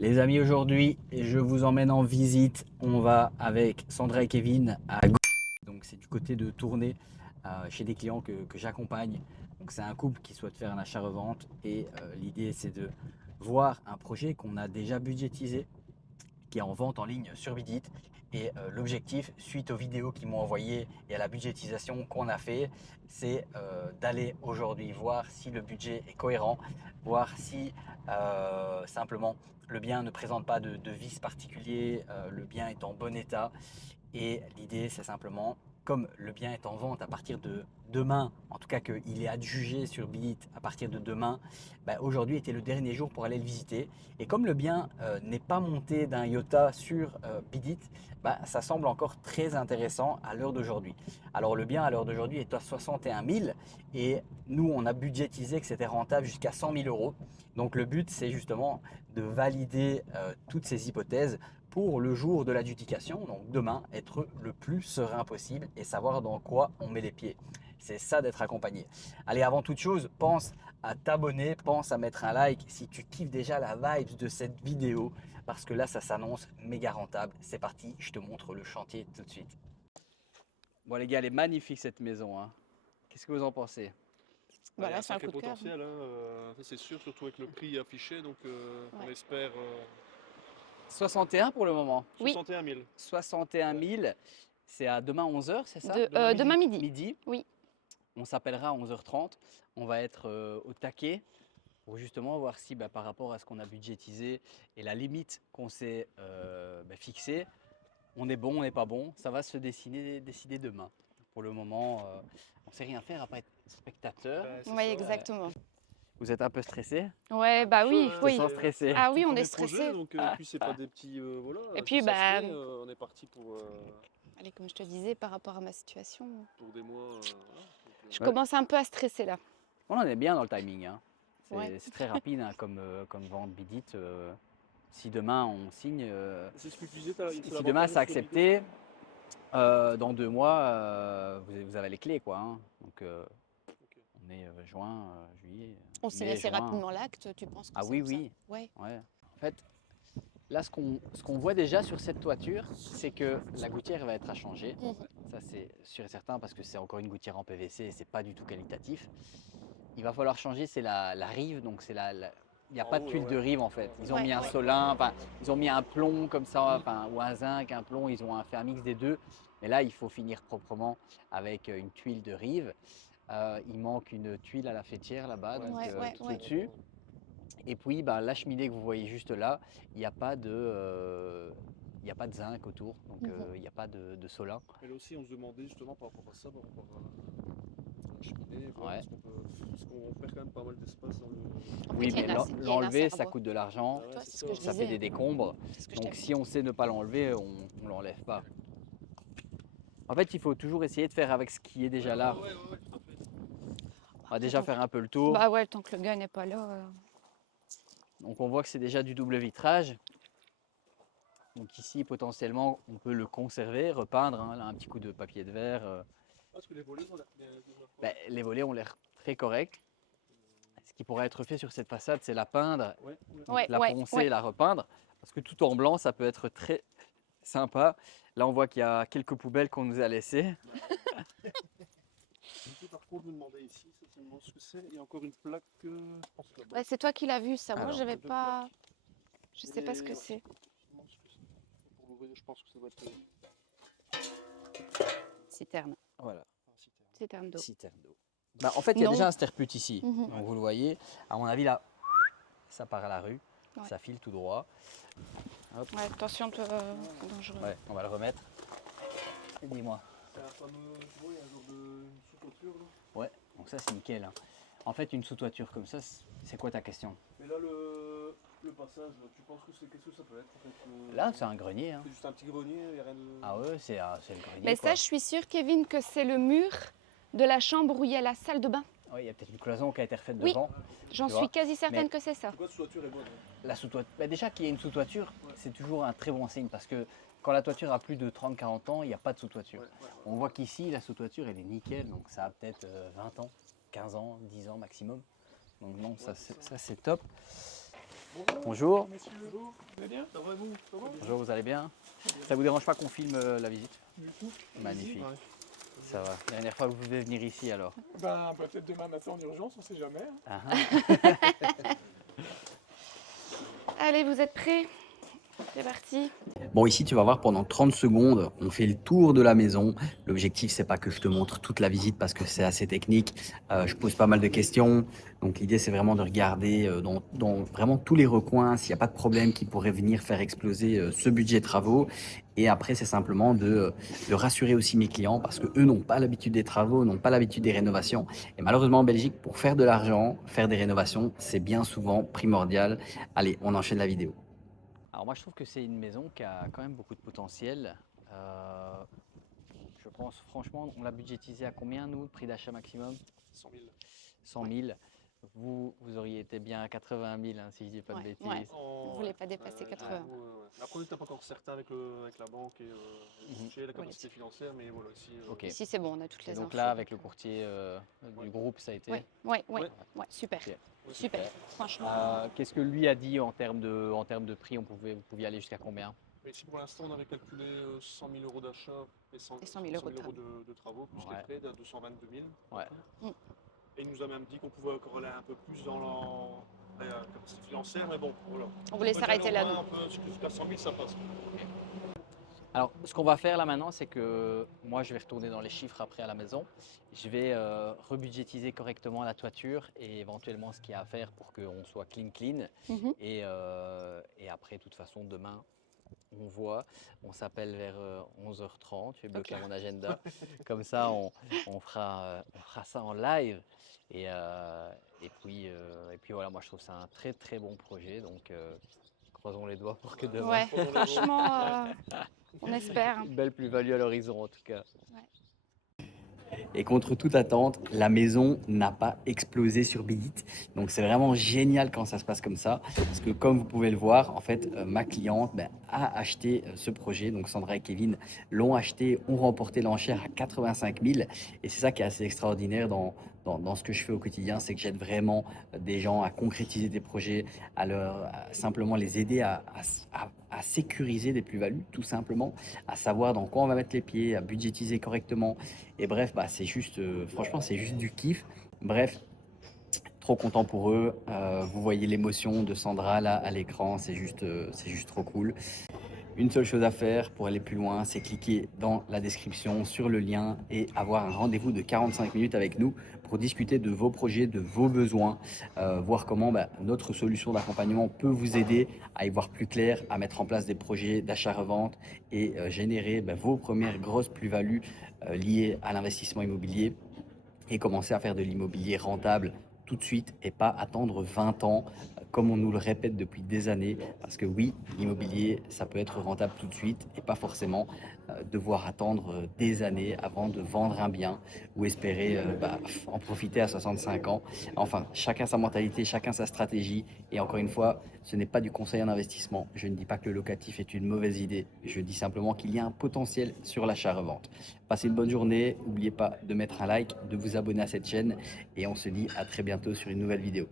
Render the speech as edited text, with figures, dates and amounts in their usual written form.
Les amis, aujourd'hui, je vous emmène en visite. On va avec Sandra et Kevin à Gou. Donc, c'est du côté de Tournai, chez des clients que j'accompagne. Donc, c'est un couple qui souhaite faire un achat-revente et l'idée, c'est de voir un projet qu'on a déjà budgétisé, qui est en vente en ligne sur Bidit. Et l'objectif, suite aux vidéos qu'ils m'ont envoyées et à la budgétisation qu'on a fait, c'est d'aller aujourd'hui voir si le budget est cohérent, voir si simplement le bien ne présente pas de vices particuliers, le bien est en bon état. Et l'idée, c'est simplement, comme le bien est en vente à partir de demain, en tout cas qu'il est adjugé sur Bidit à partir de demain, aujourd'hui était le dernier jour pour aller le visiter. Et comme le bien n'est pas monté d'un iota sur Bidit, ça semble encore très intéressant à l'heure d'aujourd'hui. Alors le bien à l'heure d'aujourd'hui est à 61 000 et nous on a budgétisé que c'était rentable jusqu'à 100 000 euros. Donc le but c'est justement de valider toutes ces hypothèses pour le jour de l'adjudication, donc demain, être le plus serein possible et savoir dans quoi on met les pieds. C'est ça d'être accompagné. Allez, avant toute chose, pense à t'abonner, pense à mettre un like si tu kiffes déjà la vibe de cette vidéo parce que là, ça s'annonce méga rentable. C'est parti, je te montre le chantier tout de suite. Bon les gars, elle est magnifique cette maison, hein. Qu'est-ce que vous en pensez? Il y a Voilà, un c'est un sacré coup de cœur. potentiel, ça c'est sûr, surtout avec le prix affiché, donc on Ouais. espère 61 pour le moment. Oui. 61 000. 61 000, c'est à demain 11h, c'est ça? Demain midi. Midi. Oui. On s'appellera à 11h30. On va être au taquet pour justement voir si par rapport à ce qu'on a budgétisé et la limite qu'on s'est fixée, on est bon, on n'est pas bon. Ça va se décider demain. Pour le moment, on ne sait rien faire à part être spectateur. C'est Oui, ça. exactement. Vous êtes un peu stressé? Ouais, Un petit oui, peu, Je oui. sens stressé. Ah tout oui, on est premier projet, stressé. donc puis c'est pas des petits, voilà, Et si puis, ça se fait, on est parti allez, comme je te disais, par rapport à ma situation, pour des mois, voilà. je Ouais. commence un peu à stresser là. On en est bien dans le timing, hein. Ouais. C'est très rapide hein, comme vente Bidit. Si demain on signe, C'est ce que tu disais, si demain c'est accepté, dans 2 mois, vous avez les clés, quoi, hein. Donc, on est juin, juillet, On signe mai, assez juin. rapidement l'acte, tu penses que Ah c'est oui, pour ça? oui. Ouais. Ouais. En fait, là, ce qu'on voit déjà sur cette toiture, c'est que la gouttière va être à changer. Mhm. Ça, c'est sûr et certain parce que c'est encore une gouttière en PVC et c'est pas du tout qualitatif. Il va falloir changer, c'est la rive, donc c'est il n'y a En pas de haut, tuile ouais. de rive en fait. Ils ont Ouais, mis un ouais. solin, enfin, ils ont mis un plomb comme ça, enfin, ou un zinc, un plomb, ils ont fait un mix des deux. Mais là, il faut finir proprement avec une tuile de rive. Il manque une tuile à la fêtière là-bas, donc Ouais, tout ouais. au-dessus. Et puis la cheminée que vous voyez juste là, il n'y a pas il n'y a pas de zinc autour, donc Mhm. il n'y a pas de solin. Et là aussi, on se demandait justement par rapport à ça, par rapport à la cheminée, voir, Ouais. parce qu'on perd quand même pas mal d'espace dans le. En fait, Oui, mais il y a un l'enlever, ça cerveau. coûte de l'argent, Ah ouais, Toi, c'est c'est ce ça, que je ça disais. fait des décombres. C'est ce que je Donc t'avais si on sait ne pas l'enlever, on ne l'enlève pas. En fait, il faut toujours essayer de faire avec ce qui est déjà là. Ouais, tout à fait. On va déjà faire un peu le tour. Bah ouais, tant que le gars n'est pas là. Donc on voit que c'est déjà du double vitrage. Donc ici, potentiellement, on peut le conserver, repeindre, hein, là, un petit coup de papier de verre. Parce que les volets ont l'air bien. Les volets ont l'air très corrects. Ce qui pourrait être fait sur cette façade, c'est la peindre, Ouais. donc Ouais, la ouais, poncer ouais. et la repeindre. Parce que tout en blanc, ça peut être très sympa. Là, on voit qu'il y a quelques poubelles qu'on nous a laissées. Par contre, je me demandais ici, ça, je me demande ce que c'est. Il y a encore une plaque, je pense là-bas. Ouais, c'est toi qui l'as vu, ça. Moi, Alors, j'avais deux pas. plaques. Je sais pas ce que c'est. Je me demande ce que c'est. Pour l'ouvrir, je pense que ça doit être Citerne. Voilà, un citerne. Citerne d'eau. citerne d'eau. En fait, il y a Non. déjà un sterput ici. Mhm. Donc vous le voyez. À mon avis, là, ça part à la rue. Ouais. Ça file tout droit. Hop. Ouais, attention, c'est dangereux. Ouais, on va le remettre. Et dis-moi. C'est un fameux, tu vois, il y a un genre de sous-toiture là. Ouais, donc ça c'est nickel, hein. En fait, une sous-toiture comme ça, c'est quoi ta question? Mais là, le passage, là, tu penses que c'est qu'est-ce que ça peut être en fait Là, c'est un grenier, hein. C'est juste un petit grenier, il n'y a rien de. Ah ouais, c'est le grenier. Mais quoi. ça, je suis sûre, Kevin, que c'est le mur de la chambre où il y a la salle de bain. Ouais, il y a peut-être une cloison qui a été refaite Oui. devant. J'en Tu suis vois, quasi certaine mais- que c'est ça. En tout cas, cette toiture est bonne. La sous-toiture, déjà qu'il y ait une sous-toiture, Ouais. c'est toujours un très bon signe parce que quand la toiture a plus de 30-40 ans, il n'y a pas de sous-toiture. On voit qu'ici, la sous-toiture, elle est nickel, donc ça a peut-être 20 ans, 15 ans, 10 ans maximum. Donc non, ça c'est top. Bonjour. Messieurs. Bonjour. Vous allez bien? Ça va et vous? Ça va? Bonjour, vous allez bien? Ça vous dérange pas qu'on filme la visite? Du tout. Magnifique. Ouais. Ça va. Dernière fois que vous devez venir ici alors. Ben, peut-être demain matin en urgence, on sait jamais. Hein. Ah, ah. Allez, vous êtes prêts? C'est parti. Bon, ici, tu vas voir pendant 30 secondes, on fait le tour de la maison. L'objectif, c'est pas que je te montre toute la visite parce que c'est assez technique. Je pose pas mal de questions. Donc, l'idée, c'est vraiment de regarder dans vraiment tous les recoins s'il n'y a pas de problème qui pourrait venir faire exploser ce budget travaux. Et après, c'est simplement de rassurer aussi mes clients parce qu'eux n'ont pas l'habitude des travaux, n'ont pas l'habitude des rénovations. Et malheureusement, en Belgique, pour faire de l'argent, faire des rénovations, c'est bien souvent primordial. Allez, on enchaîne la vidéo. Alors moi je trouve que c'est une maison qui a quand même beaucoup de potentiel. Je pense franchement, on l'a budgétisé à combien nous, le prix d'achat maximum? 100 000. 100 000. Vous auriez été bien à 80 000 hein, si je dis pas de bêtises. Ouais. Vous voulez pas dépasser 80. Après, on n'est pas encore certain avec la banque et le budget, la capacité financière, mais voilà, ici. Ok. Ici, c'est bon, on a toutes Et les donc infos. là avec le courtier du groupe ça a été. Ouais, super. Ok. Super. Franchement. Qu'est-ce que lui a dit en termes de prix? Vous pouviez aller jusqu'à combien? Mais ici, pour l'instant, on avait calculé 100 000 euros d'achat et 100 000 euros de travaux, plus les frais de 222 000. Ouais. Et il nous a même dit qu'on pouvait encore aller un peu plus dans la capacité financière, mais bon, voilà. On voulait s'arrêter là, nous. Un peu, jusqu'à 100 000, ça passe. Alors, ce qu'on va faire là maintenant, c'est que moi, je vais retourner dans les chiffres après à la maison. Je vais rebudgétiser correctement la toiture et éventuellement ce qu'il y a à faire pour qu'on soit clean. Mhm. Et après, de toute façon, demain, on voit, on s'appelle vers 11h30. Je vais bloquer mon agenda. Comme ça, on fera ça en live. Et puis voilà, moi, je trouve ça un très, très bon projet. Donc, croisons les doigts pour que demain, Ouais, franchement, on espère. une belle plus-value à l'horizon en tout cas. Ouais. Et contre toute attente, la maison n'a pas explosé sur Bidit. Donc c'est vraiment génial quand ça se passe comme ça. Parce que comme vous pouvez le voir, en fait, ma cliente a acheté ce projet. Donc Sandra et Kevin l'ont acheté, ont remporté l'enchère à 85 000. Et c'est ça qui est assez extraordinaire dans ce que je fais au quotidien, c'est que j'aide vraiment des gens à concrétiser des projets, à simplement les aider à sécuriser des plus-values, tout simplement, à savoir dans quoi on va mettre les pieds, à budgétiser correctement. Et bref, c'est juste, franchement, c'est juste du kiff. Bref, trop content pour eux. Vous voyez l'émotion de Sandra là à l'écran, c'est juste trop cool. Une seule chose à faire pour aller plus loin, c'est cliquer dans la description sur le lien et avoir un rendez-vous de 45 minutes avec nous pour discuter de vos projets, de vos besoins, voir comment notre solution d'accompagnement peut vous aider à y voir plus clair, à mettre en place des projets d'achat-revente et générer vos premières grosses plus-values liées à l'investissement immobilier et commencer à faire de l'immobilier rentable tout de suite et pas attendre 20 ans comme on nous le répète depuis des années, parce que oui, l'immobilier, ça peut être rentable tout de suite et pas forcément devoir attendre des années avant de vendre un bien ou espérer en profiter à 65 ans. Enfin, chacun sa mentalité, chacun sa stratégie. Et encore une fois, ce n'est pas du conseil en investissement. Je ne dis pas que le locatif est une mauvaise idée. Je dis simplement qu'il y a un potentiel sur l'achat-revente. Passez une bonne journée. N'oubliez pas de mettre un like, de vous abonner à cette chaîne et on se dit à très bientôt sur une nouvelle vidéo.